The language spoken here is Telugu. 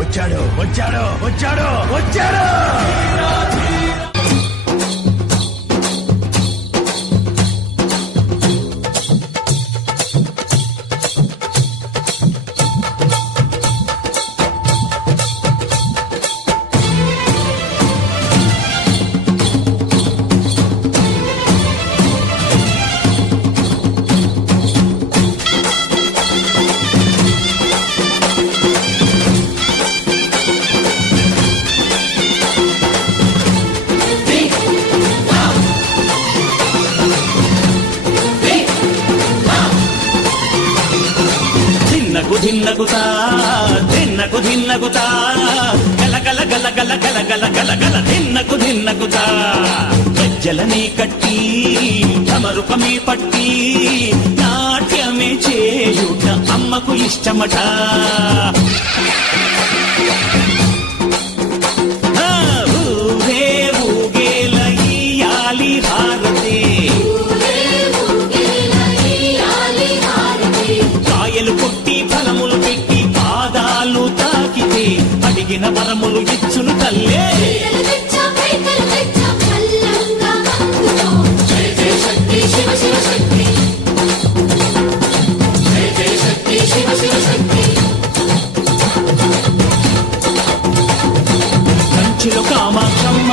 వచ్చాడు వచ్చాడు వచ్చాడు వచ్చాడు. ధిన్నగుతా ధిన్నకు ధిన్నగుతా గల గల గల గల గల గల గల గల ధిన్నగుతా గజ్జలనే కట్టి తమరుపమే పట్టి నాట్యమే చేయుట అమ్మకు ఇష్టమట. ఊరే ఊగేల ఇయ్యాలి హారతి, కాయలు కొట్టి ఫలములు పెట్టి పాదాలు తాకితే అడిగిన వరములు ఇచ్చును తల్లే. కంచిలో కామాక్షమ్మ